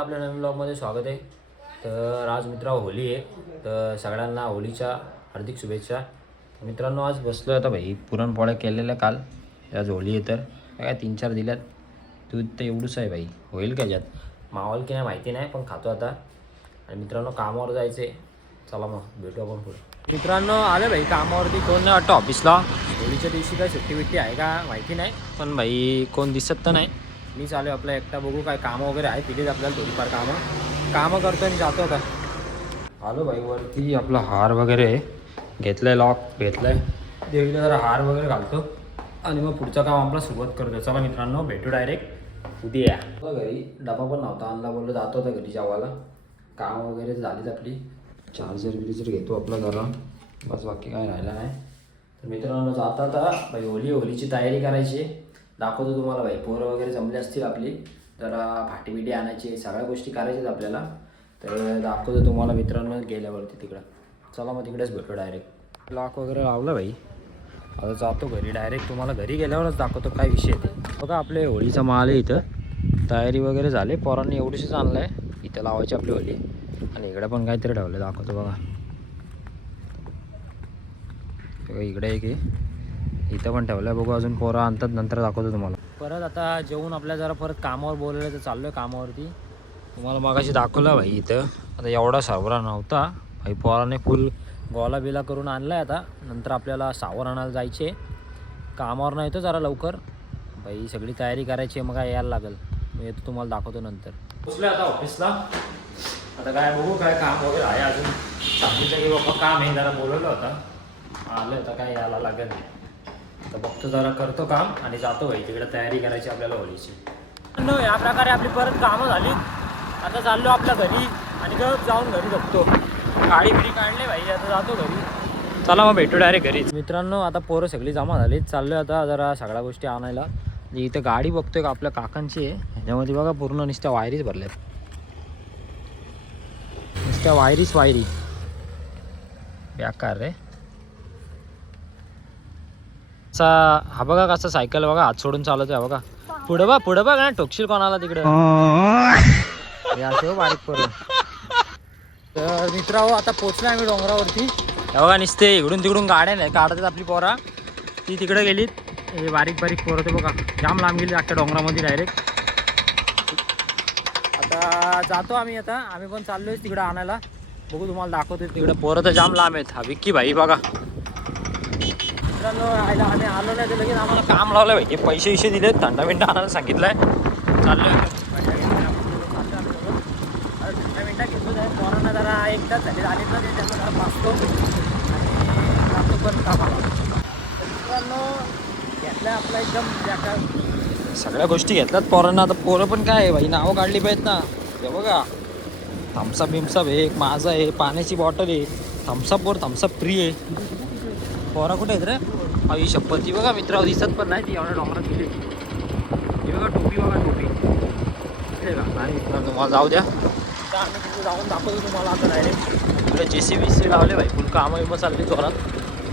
आपल्या नवीन ब्लॉगमध्ये स्वागत आहे. तर आज मित्रांनो होली आहे, तर सगळ्यांना होलीच्या हार्दिक शुभेच्छा. मित्रांनो आज बसलो आता भाई, पुरणपोळ्या केलेल्या काल. आज होली आहे तर काय 3-4 दिल्यात. दूध तर एवढंच आहे भाई, होईल का यात मावल की नाही माहिती नाही, पण खातो आता. आणि मित्रांनो कामावर जायचे, चला मग भेटू आपण पुढे. मित्रांनो आले भाई कामावरती, कोण नाही वाटतं ऑफिसला. होलीच्या दिवशी काय सुट्टी बिट्टी आहे का माहिती नाही, पण भाई कोण दिसत तर नाही. मी चालू आपला एकटा, बघू काय कामं वगैरे आहे तिथेच आपल्याला थोडीफार कामं करतो आणि जातो आता. आलो भाई वरती, आपला हार वगैरे घेतलाय, लॉक घेतलाय, देवीला जरा हार वगैरे घालतो आणि मग पुढचं काम आपला सुरुवात करतो. चला मित्रांनो भेटू डायरेक्ट उद्या. घरी डबा पण नव्हता आणला, बोललो जातो आता घरी जेवायला. काम वगैरे झालीच आपली. चार्जर घेतो आपला जरा, बस बाकी काय राहिलं नाही. तर मित्रांनो जाता आता भाई, होलीची तयारी करायची. दाखवतो तुम्हाला भाई, पोरं वगैरे जमले असतील आपली, जरा फाटी बिटी आणायची, सगळ्या गोष्टी करायच्याच आपल्याला. तर दाखवतो तुम्हाला मित्रांनो गेल्यावरती तिकडं. चला मग तिकडेच भेटू डायरेक्ट. लॉक वगैरे लावलं भाई, आता जातो घरी डायरेक्ट. तुम्हाला घरी गेल्यावरच दाखवतो काय विषय ते. बघा आपले होळीचा माल आहे इथं, तयारी वगैरे झाली. पोरांनी एवढीशीच आणलं आहे, इथं लावायची आपली होली. आणि इकडे पण काहीतरी ठेवलं, दाखवतो बघा. इकडे एक इथं पण ठेवलं आहे, बघू अजून पोरं आणतात, नंतर दाखवतो तुम्हाला. परत आता जेवून आपल्या जरा परत कामावर बोलवलं, तर चाललो आहे कामावरती. तुम्हाला मगाशी दाखवलं भाई इथं. आता एवढा सावरा नव्हता भाई, पोराने फुल गोला बिला करून आणला आहे. आता नंतर आपल्याला सावर आणायला जायचे, कामावर नाही येतो जरा लवकर भाई, सगळी तयारी करायची आहे. मग काय यायला लागेल, मी येतो तुम्हाला दाखवतो नंतर. पोचलो आता ऑफिसला. आता काय बघू काय काम वगैरे आहे अजून. सांगितलं की बाबा काम आहे, जरा बोलवलं होतं, आलं होतं, काय यायला लागेल. तर बघतो जरा, करतो काम आणि जातो भाई तिकडे, तयारी करायची आपल्याला होळीची. या प्रकारे आपली परत कामं झाली. आता चाललो आपल्या घरी आणि जाऊन घरी बघतो, गाडी बिडी काढले भाई, आता जातो घरी. चला मग भेटू डायरेक्ट घरी. मित्रांनो आता पोरं सगळी जमा झाली, चाललो आता जरा सगळ्या गोष्टी आणायला. इथं गाडी बघतोय का आपल्या काकांची आहे, ह्याच्यामध्ये बघा पूर्ण नुसत्या वायरीच भरल्यात, नुसत्या वायरी बेकार रे. हा बघा कसा सायकल बघा, हात सोडून चालवतोय बघा. पुढं बघ ना, टोकशील कोणाला तिकडं. असे बारीक पोरं. तर मित्रांनो आता पोचलो आम्ही डोंगरावरती. बघा नुसते इकडून तिकडून गाड्या नाही काढतात आपली पोरा, ती तिकडे गेलीत. हे बारीक पोरं ते बघा, जाम लांब गेली अख्ख्या डोंगरामध्ये डायरेक्ट. आता जातो आम्ही पण चाललोय तिकडं आणायला. बघू तुम्हाला दाखवतो तिकडे पोरं तर जाम लांब आहेत. हा विक्की भाई बघा. मित्रांनो आम्ही आलो नाही तर लगेच आम्हाला काम लावलं पाहिजे, पैसे दिले, थंडा आणायला सांगितलंय. चाललोय थंडा घेतो पोरांना, जरा एक तास झाले आले तर त्यांना जरा पाचतो आणि जातो पण कामाला. मित्रांनो घेतलाय आपला एकदम बेकार, सगळ्या गोष्टी घेतल्यात पोरांना. आता पोरं पण काय आहे भाई, नावं काढली पाहिजेत ना. हे बघा थम्सअप बिम्सअप आहे, एक माझा आहे, पाण्याची बॉटल आहे, थम्सअपवर थम्सअप फ्री आहे. पोरा कुठे आहेत रे? ही शपथ, ती बघा मित्रांनो दिसत पण नाही, ती एवढ्या डोंगरात गेली. ही बघा टोपी, बघा टोपी नाही मित्रांनो, तुम्हाला जाऊ द्या. आम्ही तिथे जाऊन दाखवतो तुम्हाला आता डायरेक्ट. तिकडे JCB लावले भाई, फुल कामं चालली जोरात,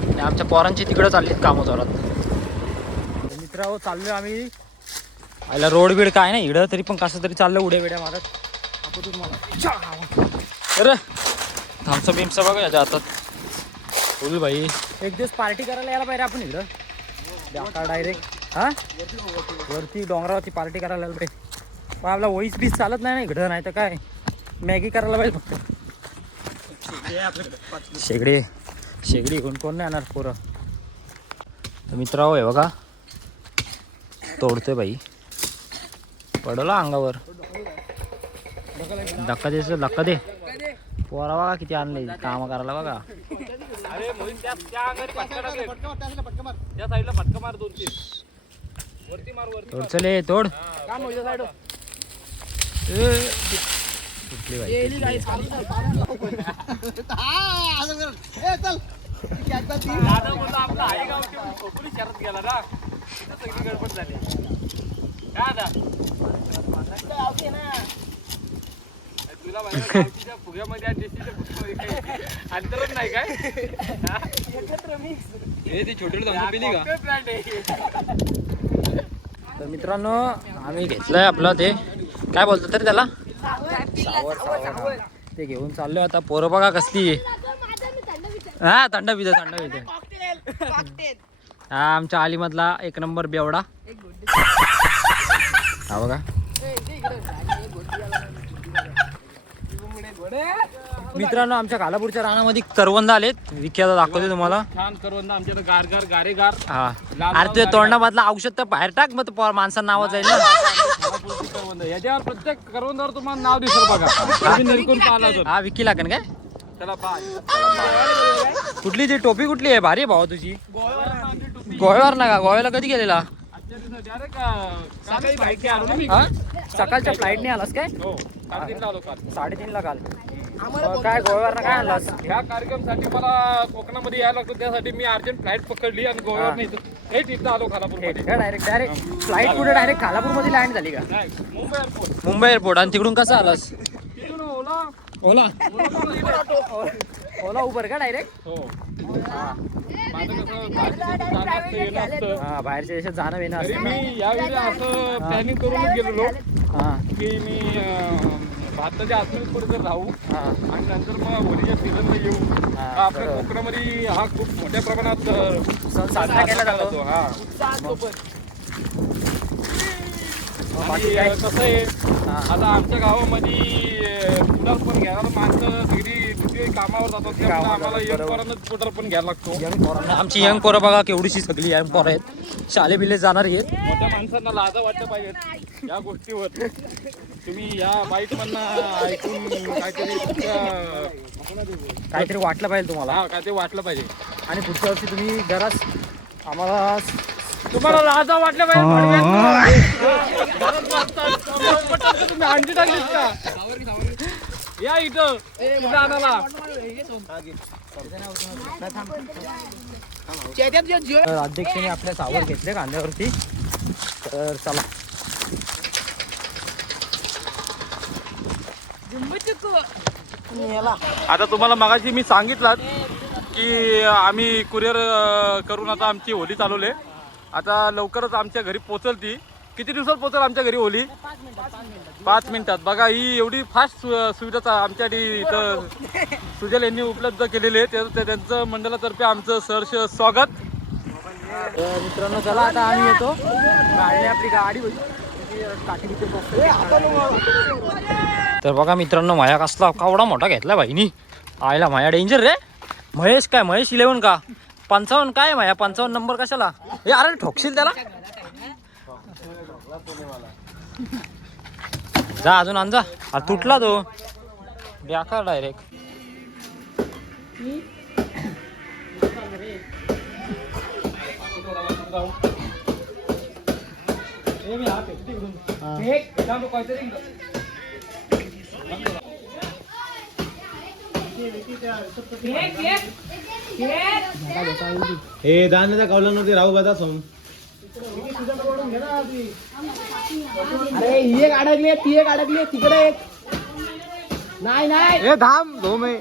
आणि आमच्या पोरांची तिकडं चाललीत कामं जोरात. मित्रांनो चाललो आम्ही आयला, रोड बीड काय नाही इकडं, तरी पण कसं तरी चाललं उड्या बिड्या मारत. दाखवतो तुम्हाला. अरे थम्सअप बिम्सअप बघा याच्या हातात फुल भाई. एक दिवस पार्टी करायला यायला पाहिजे आपण इकडं डायरेक्ट. हां वरती डोंगरावरती पार्टी करायला यायला पाहिजे. पण आपला वॉईस बीस चालत नाही ना इकडं, नाही तर काय मॅगी करायला पाहिजे फक्त. शेगडी कोण नाही येणार पोरं. तर मित्रांनो हे बघा तोडतोय बाई, पडला अंगावर. धक्का दे पोरा बघा किती आणले काम करायला बघा. तोड चले तोड. फुग्यामध्ये अंतरच नाही काय, छोटे तर मित्रांनो आम्ही घेतलंय आपलं ते काय बोलतो तरी त्याला सावर सावर ते घेऊन चाललोय आता. पोरं बघा कसली हा थंड पितो हा आमच्या अलीमधला एक नंबर बेवडा हा बघा. मित्रांनो आमच्या कालापूरच्या रानामध्ये करवंद आलेत. विख्यात दाखवते तुम्हाला. छान करवंद आमच्याकडे गार गारेगार. हा अरे ते तोंडामधला औषध तर बाहेर टाक मग माणसाचं नाव जाईल ना. करवंद याच्यावर प्रत्येक करवंदावर तुम्हाला नाव दिसेल बघा. हा विकी लागेल काय. त्याला बाय. कुठली ती टोपी कुठली आहे भारी भावा तुझी. गोव्यावर ना का. गोव्याला कधी गेलेला. सकाळच्या फ्लाईटने आलास काय. 3:30 काल. काय गोव्यावर काय आलास. ह्या कार्यक्रमासाठी मला कोकणामध्ये यायला लागतो. त्यासाठी मी अर्जंट फ्लाईट पकडली आणि गोव्यावर इथं आलो खालापूर. डायरेक्ट फ्लाईट कुठे डायरेक्ट खालापूर मध्ये लँड झाली का. मुंबई एअरपोर्ट. आणि तिकडून कसं आलास. ओला उबर का डायरेक्ट. हा बाहेरच्या देशात जाणं येणं असतं. मी यावेळी असं प्लॅनिंग करूनच गेलेलो की मी भारताच्या आतमध्ये कुठे राहू आणि नंतर मग होळीच्या सीझनला येऊ. आपल्या कोकणामध्ये हा खूप मोठ्या प्रमाणात सण साजरा केला जातो. हा कसं आहे आता आमच्या गावामध्ये पुढार पण घ्यायला माणसं सगळी दुसरी कामावर जातात. त्यामुळे आम्हाला यंग पोरांनाच पुढार पण घ्यायला लागतो. आमची यंग पोरं बघा केवढीशी सगळी यंग पोरं आहेत. शाळे बिले जाणार आहेत. मोठ्या माणसांना लाजा वाटलं पाहिजे या गोष्टीवर. तुम्ही या बाईक मधनं ऐकून काहीतरी वाटलं पाहिजे तुम्हाला. हा काहीतरी वाटलं पाहिजे. आणि पुढच्या वर्षी तुम्ही जराच आम्हाला तुम्हाला लाजा वाटलं पाहिजे. तुम्ही अंडी टाकलीस का. या इथं आणायला. अध्यक्षाने आपल्या सावर घेतले कांद्यावरती. तर चला आता तुम्हाला मगाशी मी सांगितलं की आम्ही कुरिअर करून आता आमची होली चालवले. आता लवकरच आमच्या घरी पोचल. ती किती दिवसात पोचल आमच्या घरी होली. 5 मिनिटात. बघा ही एवढी फास्ट सुविधा आमच्यासाठी इथं सुजल यांनी उपलब्ध केलेली आहे. त्यांचं मंडळातर्फे आमचं सहर्ष स्वागत. मित्रांनो चला आता आम्ही येतो. गाडी आपली गाडी तर बघा मित्रांनो माया कसला कावडा मोठा घेतला भाईनी. आयला माया डेंजर रे. महेश काय महेश 11 का 55 काय माया 55 नंबर कशाला. हे अरे ठोकशील त्याला. जा अजून आण जा. अरे तुटला तो बेकार डायरेक्ट. हे दाण्याच्या कौला नव्हती राहू बदा सोम. अरे ही एक अडकली ती एक अडकली तिकडे एक. नाही नाही हे धाम धोमे.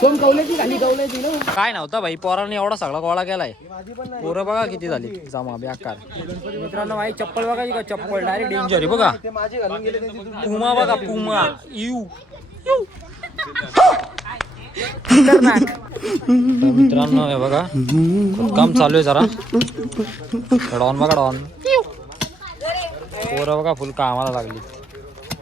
सोम कौल्याची खाली कौल्याची ना. काय नव्हता भाई पोरांनी एवढा सगळा गोळा केलाय. पोरं बघा किती झाली जमा बेकार. मित्रांनो भाई चप्पल बघा का. चप्पल डायरेक्ट डेंजर आहे बघा. पुमा बघा पुमा यू. मित्रांनो हे बघा काम चालू आहे जरा. डॉन बघा डॉन. पोरं बघा फुल कामाला लागली.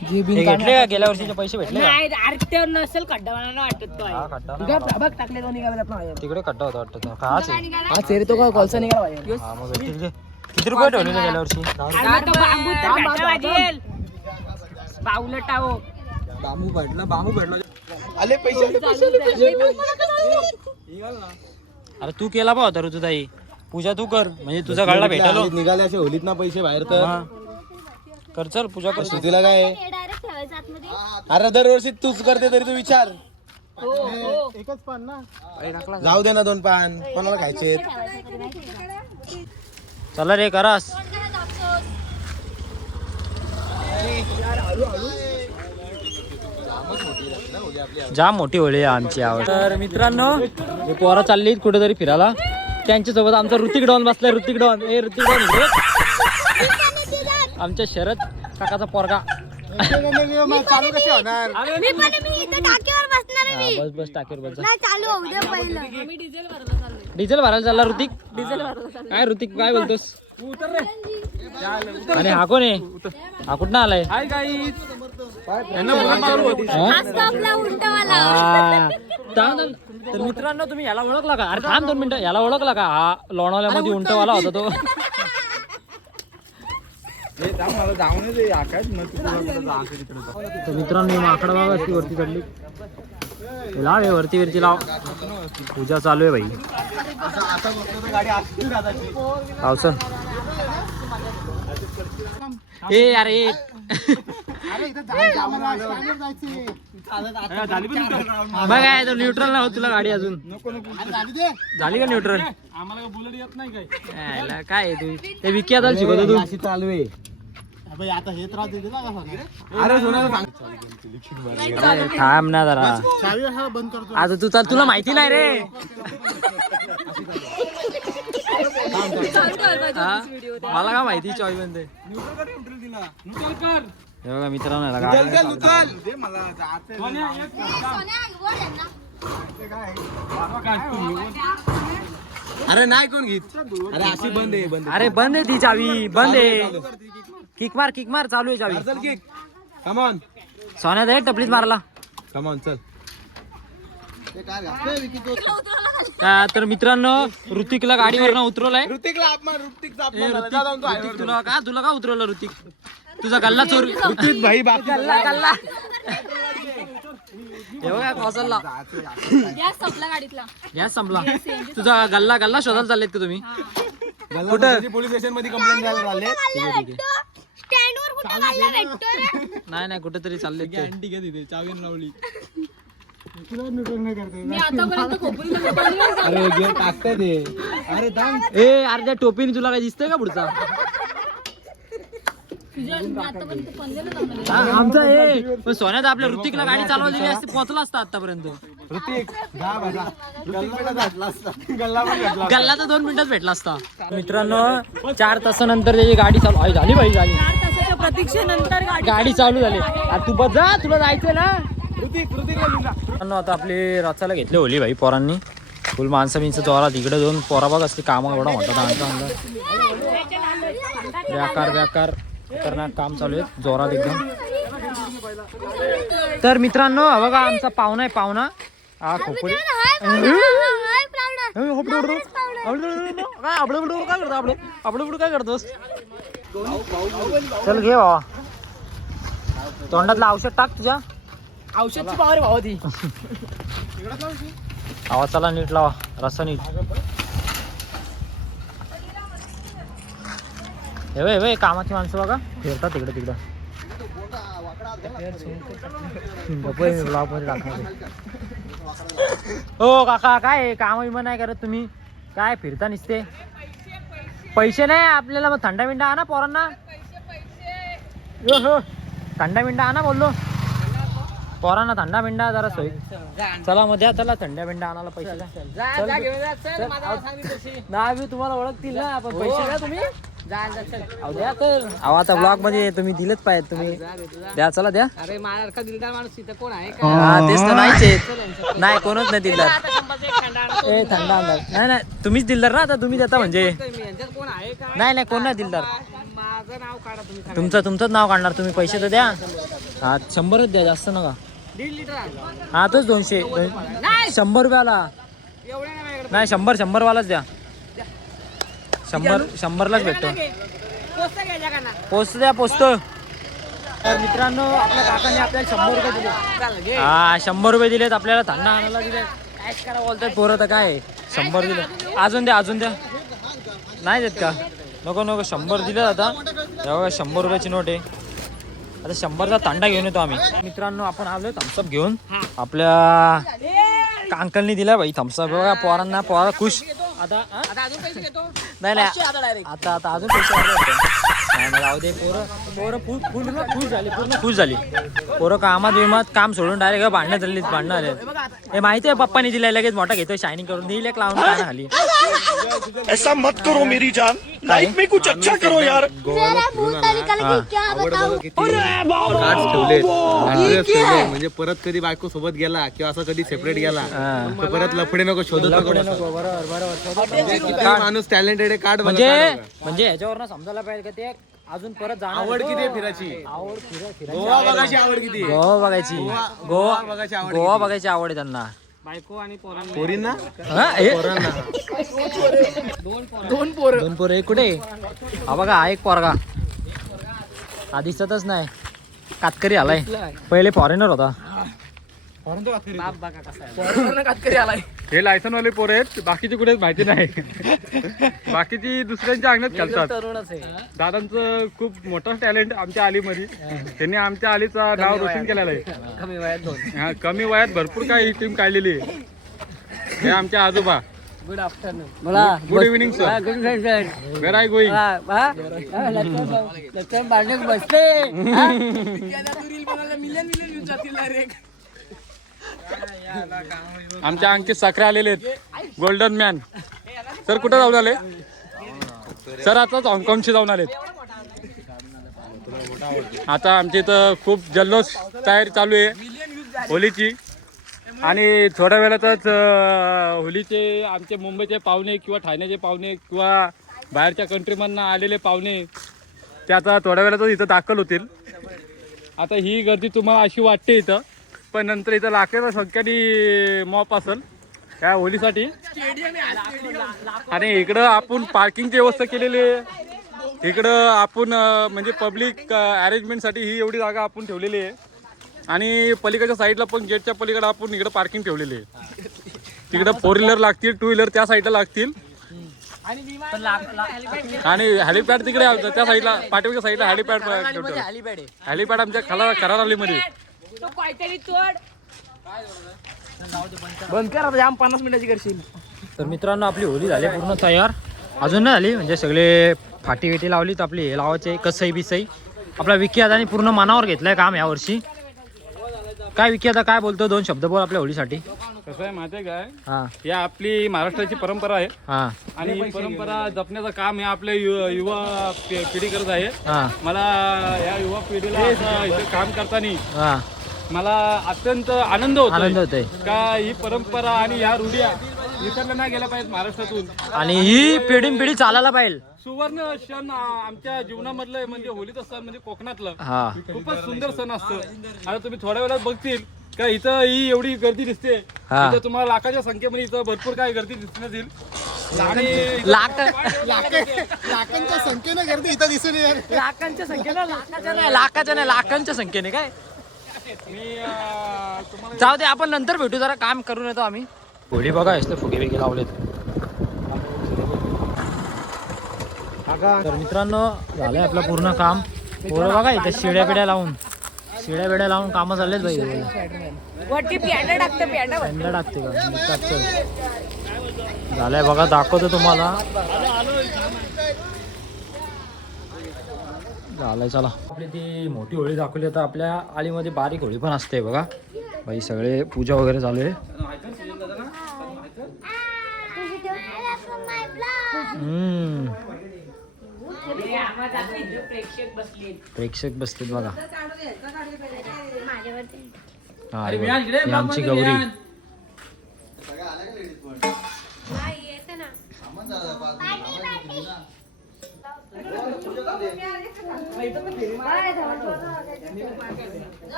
हे घेतले का गेल्या वर्षीचे पैसे भेटले का. नसेल खड्डा मला वाटत तो हा खड्डा टाकले तो निघाला तिकडे खड्डा होता वाटतं. काच आहे. हा चेरी तो का कोलसा निघाला पाहिजे. हा मग भेटतील घे. किती रुपये ठेवलेले गेल्या वर्षी. बांबू भेटला. आले पैसे अरे तू केला बा होता ऋतुताई. पूजा तू कर म्हणजे तुझा गाडला भेटायला निघाले असे होलीत ना पैसे बाहेर तर कर. चल पूजा कर. तुला काय अरे दरवर्षी तूच करते तरी तू विचार. एकच पान ना जाऊ दे ना 2 पान कोणाला खायचे. चला रे करास. जाम मोठी होळी आहे आमची आवड. तर मित्रांनो हे पोरं चालली कुठेतरी फिरायला. त्यांच्यासोबत आमचा ऋतिक डॉन बसलाय. ऋतिक डॉन ऋतिक डॉन इकडे. आमच्या शरद काकाचा पोरगा. चालू कसे होणार? बस बस टाकेर बस. चालू होऊ दे पहिलं. डिझेल भरायला चालला ऋतिक. काय ऋतिक काय बोलतोस? आणि हा कोण आहे? हा कुठं आलाय? हा स्टॉपला उलटवाला. हा. तर मित्रांनो तुम्ही याला ओळखला का? अरे थांब 2 मिनिटं. याला ओळखला का? हा लोणावल्यामध्ये उंटवाला होता तो. तर मित्रांनो माकडा बाबा अशी वरती चढली. लाव हे वरती वरती लाव. पूजा चालू आहे भाई. पावसा ए अरे बघ काय तर न्यूट्रल ना तुला गाडी अजून झाली का न्यूट्रल? आम्हाला बुलेट येत नाही काय? यायला काय तू ते विकी आता शिकवतो तू. चालू आहे आता हे त्रास देते ना. अरे सोनाला सांग. अरे थांब ना जरा. बंद करतो. आता तू तुला माहिती नाही रे. हा? मला का माहिती चॉईस बनते. हे बघा मित्रांनो याला गाडी अरे नाही कोण घेत. अरे अशी बंद आहे बंद. अरे बंद आहे ती चावी. बंद आहे. किक मार चालू आहे चावी. चल किक. Come on. सोन्या दे टपलीत मारला. कम ऑन चल. तर मित्रांनो ऋतिकला गाडीवरनं उतरवलाय. ऋतिकला अपमान. ऋतिकचा ए, अपमान. ऋतिक तुला का उतरवलं ऋतिक? तुझा गल्ला चोरी. ऋतिक भाई बाप. गल्ला हे बघा कौशलला गॅस संपला गाडीतला. गॅस संपला. तुझा गल्ला शोधायला चाललेत का तुम्ही? कुठं पोलीस स्टेशन मध्ये कंप्लेंट द्यायला आले. स्टँडवर कुठं घालला भेटतो रे? नाही कुठेतरी चालले ते. चावी लावली. मी आतापर्यंत खोपून अरे घेऊन टाकताय ते. अरे दाम. ए अर्ध्या टोपीने तुला काय दिसतंय का पुढचा? आतापर्यंत पनवेलला जमलं. आमचा ए पण सोन्यात आपल्या ऋतिकला गाडी चालवली असते पोहोचला असता आतापर्यंत. ऋतिक जा बघा. ऋतिक पण घातला असता. गल्ला पण घातला. गल्ला तर 2 मिनिटात भेटला असता. मित्रांनो 4 तासानंतर त्याची गाडी चालू झाली भाई झाली. 4 तासाच्या प्रतीक्षेनंतर गाडी चालू झाली. तू बस जा तुला जायचंय ना. ऋतिकला घेऊन जा. आता आपली रचाला घेतली होली भाई पोरांनी. फुल माणसं बिनचं जोरात. इकडे 2 पोरा बघ असते काम एवढा म्हणतात आमचा व्याकार खतरनाक काम चालू आहे जोरात एकदम. तर मित्रांनो बघा आमचा पाहुणा आहे. पाहुणा हा खोपडी काय काय करतोस? चल घे बाबा तोंडातलं औषध टाक तुझ्या. औषधची पावर भावा ती. आवाज चला नीट लावा. रस्ता नीट. हे कामाची माणसं बघा फिरतात तिकडं. हो काका काय काम विमा नाही करत तुम्ही? काय फिरता निसते? पैसे नाही आपल्याला. मग थंडा बिंडा आणा पोरांना. थंडा बिंडा आणा बोललो पोरांना. थंडा बिंडा जरा सोय. चला मग द्या चला थंडा बिंडा आणायला पैसे द्या. नाही तुम्हाला ओळखतील ना पण पैसे द्या तुम्ही. द्या तर आता ब्लॉग मध्ये तुम्ही दिलेच पाहिजे. तुम्ही द्या चला द्या. अरे माझ्यासारखा दिलदार माणूस तिथं कोण आहे? हा तेच तर नाहीच. नाही कोणच नाही दिलदार. ए थंडा आणणार नाही तुम्हीच दिलदार ना. आता तुम्ही देता म्हणजे कोण आहे का? नाही कोण नाही दिलदार. माझं नाव काढा तुम्ही. तुमचंच नाव काढणार तुम्ही. पैसे तर द्या. हा 100च द्या जास्त नका. 1.5 लिटर हा तोच 200 100 रुपयाला एवढ्या नाही माझ्याकडे. नाही 100 वालाच द्या. 100लाच भेटतो. पोस्ट घ्यायच्या का ना? पोचतो द्या पोचतो. तर मित्रांनो आपल्या काकाने आपल्याला 100 रुपये दिले. हा 100 रुपये दिलेत आपल्याला. थंडा आणायला दिले. काय करा बोलतात पोरं तर काय 100 दिले. अजून द्या नाही देत का? नको 100 दिले आता. तेव्हा 100 रुपयाची नोट आहे. आता 100चा थंडा घेऊन येतो आम्ही. मित्रांनो आपण आलोय थम्सअप घेऊन. आपल्या अंकलनी दिला भाई थम्सअप. बघा पोरांना पोरा खुश. आता आता अजून पैसे घेतो. नाही आता अजून पैसे आले होते. नाही नाही, जाऊ दे. पोरं खुश झाली. पोरं कामात विमात काम सोडून डायरेक्ट भांडणं आले. हे माहिती आहे पप्पानी दिलाय लगेच मोठा घेतोय शायनिंग करून दिल एक लावून काय खाली. ऐसा मत करो मेरी जान, लाइफ में कुछ अच्छा करो यार. मेरा मुंह तो निकल गई, क्या बताऊं? कार्ड ठेवले म्हणजे परत कधी बायको सोबत गेला किंवा असं कधी सेपरेट गेला तर परत लफडे नको शोधत नको. किती माणूस टॅलेंटेड आहे कार्ड म्हणजे ह्याच्यावर समजायला पाहिजे का ते अजून परत जाणार. आवड किती आहे फिरायची. आवड गोवा बघायची आवड किती आहे? गोवा बघायची. गोवा बघायची आवड आहे त्यांना. पोरींना हा, हे? दोन पोरं एक कुठे? हा बघा हा एक पोरगा हा दिसतच नाही. कातकरी आलाय. पहिले फॉरेनर होता. हे लायसन वाले पोर आहेत, बाकीचे कुठे माहिती नाही. बाकीची दुसऱ्यांच्या अंगणात खेळतात. दादांचं खूप मोठं टॅलेंट आमच्या आलीमध्ये. त्यांनी आमच्या आलीचा नाव रोशन केलेलं आहे. कमी वयात भरपूर काही टीम काढलेली आहे. हे आमचे आजोबा. Good afternoon. Good evening sir. Where I going? आमच्या अंकित साखरे आलेले आहेत, गोल्डन मॅन. सर कुठे जाऊन आले? सर आताच हाँगकाँगशी जाऊन आलेत. आता आमच्या इथं खूप जल्लोष तयारी चालू आहे होलीची. आणि थोड्या वेळातच होलीचे आमचे मुंबईचे पाहुणे किंवा ठाण्याचे पाहुणे किंवा बाहेरच्या कंट्रीमधनं आलेले पाहुणे ते आता थोड्या वेळातच इथं दाखल होतील. आता ही गर्दी तुम्हाला अशी वाटते इथं, पण नंतर इथं लाखाच्या संख्येने मॉप असेल त्या होलीसाठी. आणि इकडं आपण पार्किंगची व्यवस्था केलेली आहे. इकडं आपण म्हणजे पब्लिक अरेंजमेंटसाठी ही एवढी जागा आपण ठेवलेली आहे. आणि पलीकडच्या साईडला पण गेटच्या पलीकडे आपण इकडं पार्किंग ठेवलेली आहे. तिकडं 4 व्हीलर लागतील, 2 व्हीलर त्या साईडला लागतील. आणि हेलिपॅड तिकडे त्या साईडला पाठीमागच्या साईडला हेलिपॅड आमच्या करारालीमध्ये. बंद कर आता, जाम 50 मिनिटाची करशील. तर मित्रांनो आपली होली झाली पूर्ण तयार. अजून नाही झाली म्हणजे सगळे फाटी विटी लावलीत. आपली हे लावायचे कसई बिसई. आपला विकी आता पूर्ण मनावर घेतलंय काम यावर्षी. काय विकी आता काय बोलतो? 2 शब्द बोल आपल्या होलीसाठी. कसं आहे माहिती आहे काय? हा ही आपली महाराष्ट्राची परंपरा आहे. हा आणि ही परंपरा जपण्याचं काम हे आपल्या युवा पिढी करत आहे. हा मला या युवा पिढीला इथे काम करताना हा मला अत्यंत आनंद होतोय होतोय. का ही परंपरा आणि या रूढ्या विसरल्या नाही गेल्या पाहिजेत महाराष्ट्रातून. आणि ही पिढी चालायला पाहिजे. सुवर्ण क्षण आमच्या जीवनामधलं म्हणजे होलीचं सण म्हणजे कोकणातलं हा खूपच सुंदर सण असतं. आता तुम्ही थोड्या वेळात बघतील का इथं ही एवढी गर्दी दिसते. हा. इथं तुम्हाला लाखाच्या संख्येमध्ये इथं भरपूर काही गर्दी दिसण्यात येईल. आणि लाखांच्या संख्येनं गर्दी इथं दिसून येईल. लाखांच्या संख्येने लाखांच्या संख्येने काय मी तुम्हाला जाऊ दे, आपण नंतर भेटू. जरा काम करून येतो आम्ही. होळी बघा असते फुगे बिगे लावलेत. तर मित्रांनो झालंय आपलं पूर्ण काम. पोरं बघा इथे शिड्या बिड्या लावून कामं चाललेत बाई. पेंडा टाकते का नुसतं चल. झालंय बघा, दाखवतो तुम्हाला. झालंय चला. आपली ती मोठी होळी दाखवली. आता आपल्या आळीमध्ये बारीक होळी पण असते बघा बाई. सगळे पूजा वगैरे चालू आहे. प्रेक्षक बसलेत बघा. हा ही आमची गौरी.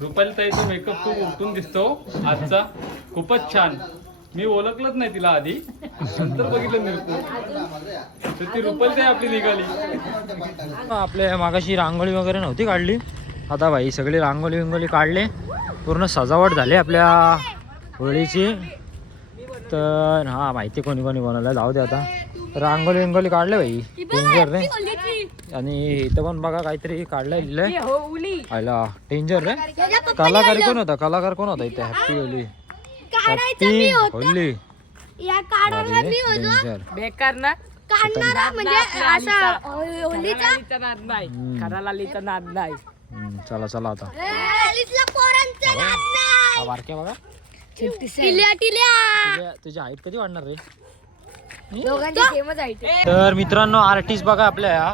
रुपाली ताईचा मेकअप खूप उठून दिसतो आजचा. खूपच छान. मी ओळखलंच नाही तिला आधी, नंतर बघितलं नाही तर ती रुपाली ताई आपली निघाली. आपल्या मागाशी रांगोळी वगैरे नव्हती काढली. आता भाई सगळी रांगोळी काढले. पूर्ण सजावट झाली आपल्या होळीची. तर हा माहिती कोणी बनवलं. जाऊ दे आता. रांगोळी काढले भाई. डेंजर रे. आणि इथं पण बघा काहीतरी काढलंय लिहिलंय. डेंजर रे. कलाकार कोण होता इथे? Happy Holy. काढायचा मी होतो होली या काढायला मी होतो डेंजर. बेकार ना काढणारा म्हणजे असा होलीचा नाद नाही खराला लिहिचा नाद नाही चला चला आता होलीतला पोरांचा नाद नाही हा बारक्या बघा टिल्या टिल्या तुझी हाईट कधी वाढणार रे? दोघांची सेमच आहे तर मित्रांनो आर्टिस्ट बघा आपल्या ह्या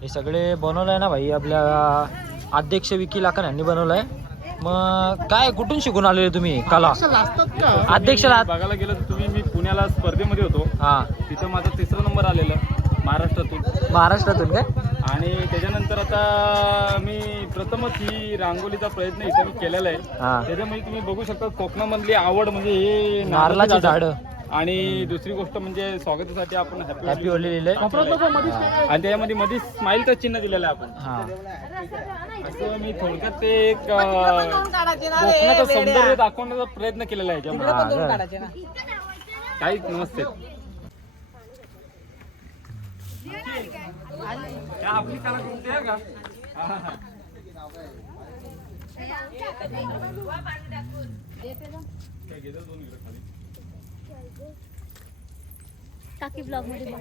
हे सगळे बनवलंय ना भाई आपल्या अध्यक्ष विकी लाखन यांनी बनवलंय. मग काय कुठून शिकून आलेले तुम्ही कला अध्यक्षला? बघायला गेलं तर तुम्ही मी पुण्याला स्पर्धेमध्ये होतो. हा तिथं माझा 3रा नंबर आलेला महाराष्ट्रातून काय? आणि त्याच्यानंतर आता मी प्रथमच ही रांगोलीचा प्रयत्न इथं मी केलेला आहे. हा त्याच्यामुळे तुम्ही बघू शकता कोकणामधली आवड म्हणजे हे नारळाची झाडं आणि दुसरी गोष्ट म्हणजे स्वागतासाठी आपण हॅपी होली लिहिलंय. आणि त्याच्यामध्ये मध्ये स्माइलचं चिन्ह दिलेलं आहे आपण. हा असं मी थोडक्यात ते एक कोकणाचं सौंदर्य दाखवण्याचा प्रयत्न केलेला आहे याच्यामध्ये. काहीच नमस्ते. आपली कलाकृती आहे का? टाकी ब्लॉग मध्ये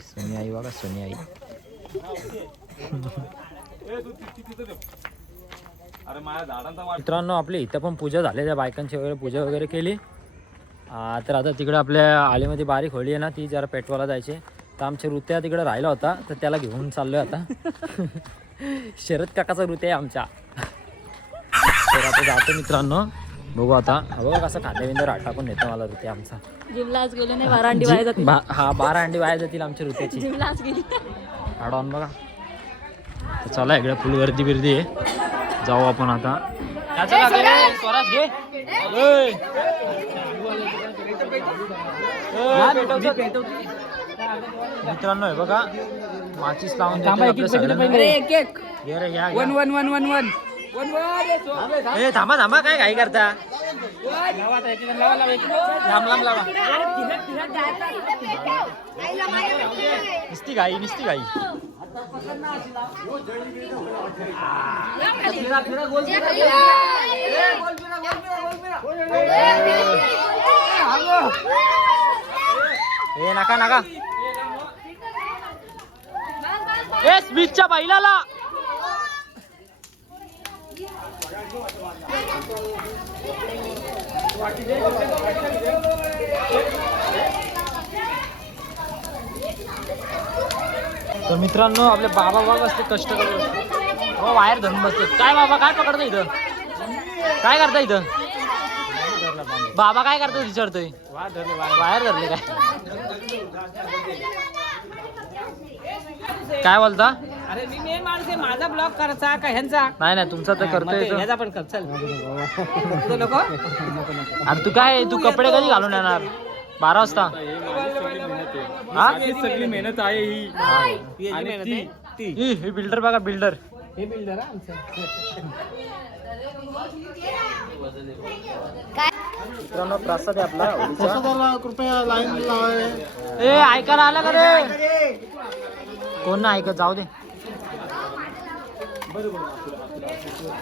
सोनी आई बघा सोनी आई. मित्रांनो आपली इथं पण पूजा झाली त्या बायकांची वगैरे पूजा वगैरे केली. तर आता तिकडे आपल्या आलीमध्ये बारीक होळी आहे ना ती जरा पेटवायला जायची. तर आमच्या ऋत्या तिकडे राहिला होता तर त्याला घेऊन चाललोय आता. शरद काकाचा ऋत्या आहे आमच्या. तर आता जातो मित्रांनो बघू आता. बघा कसं खाद्यविंदर आटा पण नेतो मला ऋत्या आमचा. जिमला आज गेलो नाही 12 अंडी वाया जातील. हा 12 अंडी वाया जातील आमच्या ऋत्याची. जिमला आज गेली आडॉन बघा. तर चला इकडे फुल गर्दी बिर्दी आहे जाऊ आपण आता. स्वराज घे. मित्रांनो हे बघा माचीस लावून थांबा थांबा काय घाई करता. लांब लांब लावा. निस्ती घाई निस्ती घाई. ए नका नका. ए स्पीचच्या बैलाला. तर मित्रांनो आपले बाबा बाबा असते कष्ट करत वायर धरून बसते. काय बाबा काय पकडतो इथं? काय करता इथं? बाबा काय करतो विचारतोय? वायर धरले काय? काय बोलता? अरे मी मेन माणूस आहे. माझा ब्लॉग करायचा का ह्यांचा? नाही नाही तुमचा तर करतोय तो. ह्याचा पण कर चल. लोक अरे तू काय तू कपडे कधी घालून येणार? 12 वाजता. हा सगळी मेहनत आहे ही. आणि ती हे बिल्डर बघा बिल्डर. हे बिल्डर आमचं. मित्रांनो प्रसाद आहे आपला होळीचा. कृपया लाईन ए ऐकायला आलं का रे? कोण ना ऐकत जाऊ दे.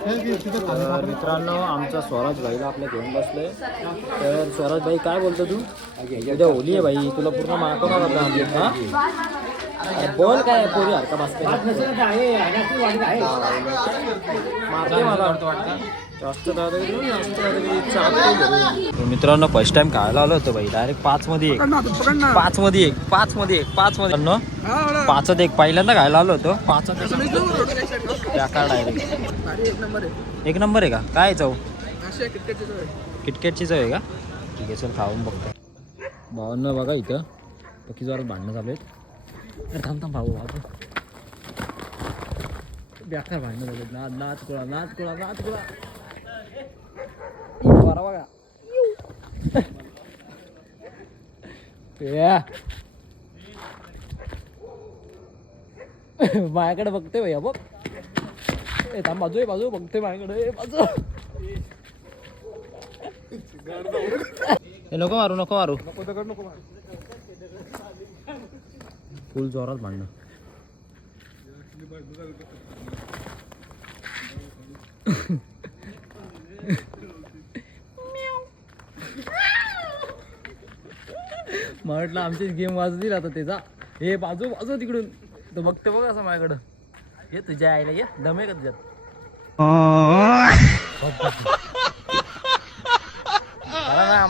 तर मित्रांनो आमचा स्वराज भाईला आपल्या घेऊन बसलोय. तर स्वराज भाई काय बोलतो तू? उद्या होली आहे भाई तुला पूर्ण मारतो ना. बोल काय पोरी हरका बसते मारते मला जास्त मित्रांनो फर्स्ट टाइम खायला आलो होतो भाई. डायरेक्ट 5 मध्ये 1 5 मध्ये 1 5 मध्ये 1 5 मध्ये 5त 1 पहिल्यांदा खायला आलो होतो. 5त डायरेक्ट 1 नंबर आहे का? काय चव? किटकॅटची चव आहे का? ठीक आहे चल खाऊन बघतो. भावांना बघा इथं पक्की जोरात भांडणं चालू आहेत. थांब थांब भाऊ भाऊ बेकार भांडणं झाले. नाच कुळा नाच कुळा नाच कुळा बरा बघा. माझ्याकडे बघतोय भैया बघ. बाजू बघतोय माझ्याकडे बाजू. नको मारू फुल जोरात भांडणं. म्हटलं आमची गेम वाजतील आता त्याचा. हे बाजू तिकडून तो बघते बघ असं माझ्याकडं. ये तुझ्या आईला ये दमे का तुझ्यात.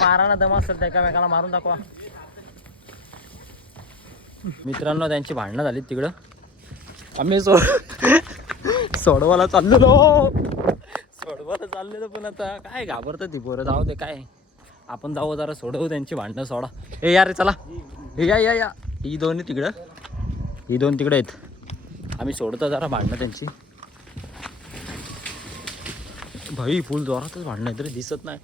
मारा ना दम असेल त्या एकामेकाला मारून दाखवा. मित्रांनो त्यांची भांडणं झाली तिकडं. आम्ही सोडवायला चाललेलो पण आता काय घाबरतं ती पोरं. जाऊ दे काय आपण जाऊ जरा सोडवू त्यांची भांडणं. सोडा ए यार चला. हे या ही दोन तिकडं ही दोन तिकडे आहेत. आम्ही सोडतो जरा भांडणं त्यांची. भाई फुल जोरातच भांडणं आहे तरी दिसत नाही.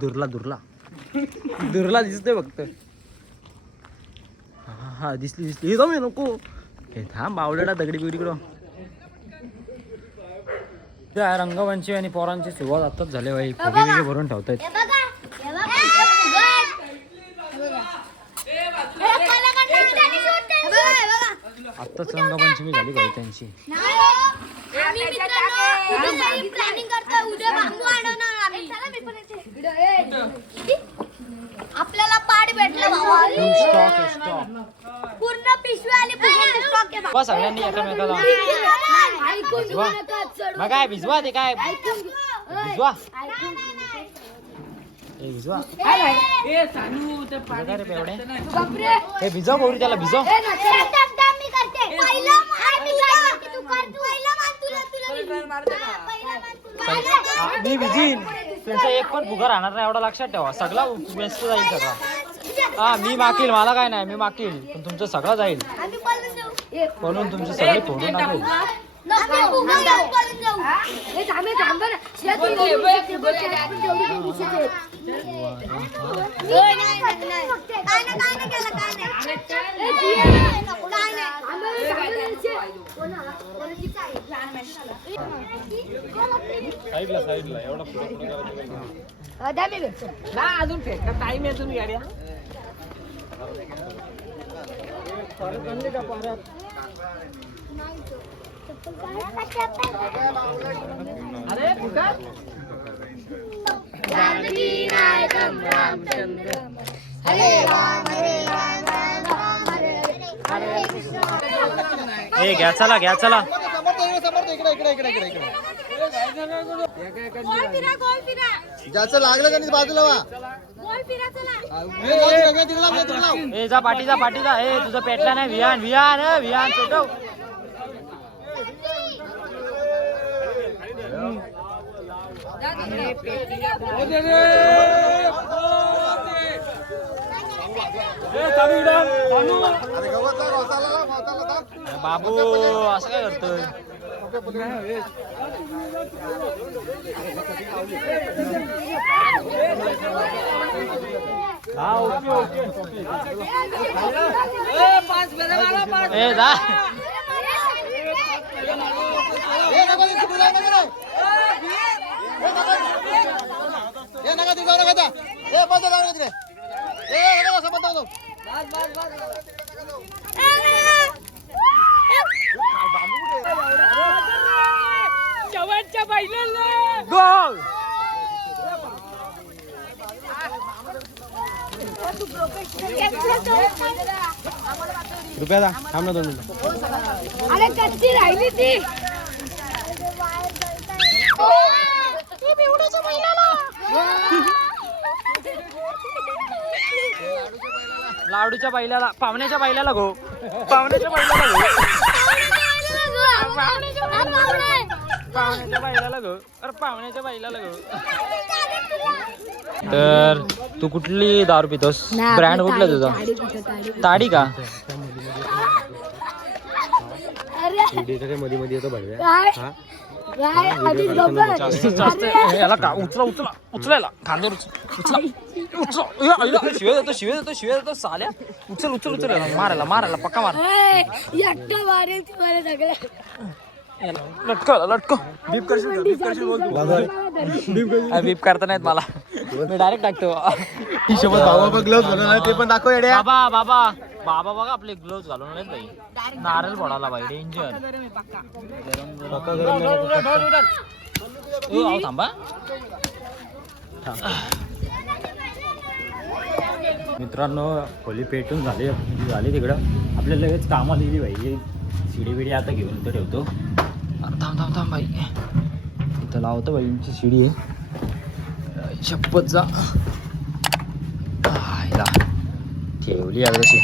दुरला दिसतोय फक्त. हा दिसली हे जाऊ नको. हे थांब बावलेला दगडी बिगडीकडं. त्या रंगपंचमी आणि पोरांची सुरुवात आताच झाली बाई. फुगे बिगे भरून ठेवतायत. आत्ताच रंगपंचमी झाली बाई त्यांची. आपल्याला पाड भेटलं बाबा. पूर्ण पिशवी आली वा सगळ्यांनी एकमेकाला मग काय भिजवा ते काय भिजवा भिजवा हे भिजव गौरी त्याला भिजव. मी भिजीन तुमचा एक पण फुगा राहणार नाही एवढा लक्षात ठेवा. सगळा व्यस्त जाईल सगळा. हा मी मागील मला काय नाही मी मागील पण तुमचं सगळं जाईल म्हणून तुमची सगळी फोडून टाकेल. साईडला एवढा अजून फेक टाइम आहे तुम्ही गाड्या. अरे ए घ्या चला ज्याचं लागलं का नाही बाजूला वा. ए जा पाठी जा. ए तुझं पेटला नाही. विहान पेटव. बाबू असं काय करतोय. हा ओके ए जा शेवटच्या बैलाला गोल. रुपया थांब ना 2 मिनिटं. अरे कच्ची राहिली ती. लाडूच्या बैलाला पाहुण्याच्या बैलाला गो. पाहुण्याच्या बैलाला गो. अरे पाहुण्याच्या बैलाला गो. तर तू कुठली दारू पितोस. ब्रँड कुठला तुझा. ताडी का. मध्ये येतो भडव्या. काय आधीच गप्प आहे. याला का उचला उचला उचलायला खांद्यावर उचला शिवे देतो साल्या उचल मारायला पक्का मार ए, एकटं मारेल तुम्हाला सगळं. लटक बीप करता नाहीत मला मी डायरेक्ट टाकतो बाबा ग्लोव्ह घालून आले, ते पण दाखव येड्या. बाबा बघा आपले ग्लोव्ह घालून आलेत भाई. नारळ फोडायला भाई डेंजर. थांबा मित्रांनो, होली पेटून झाली तिकडं. आपल्याला लगेच कामाला लिहिली भाई. शिडी बिडी आता घेऊन इथं ठेवतो. थांब भाई, इथं लावतो भाई. आमची शिडी आहे शपथचा ठेवली अगदी.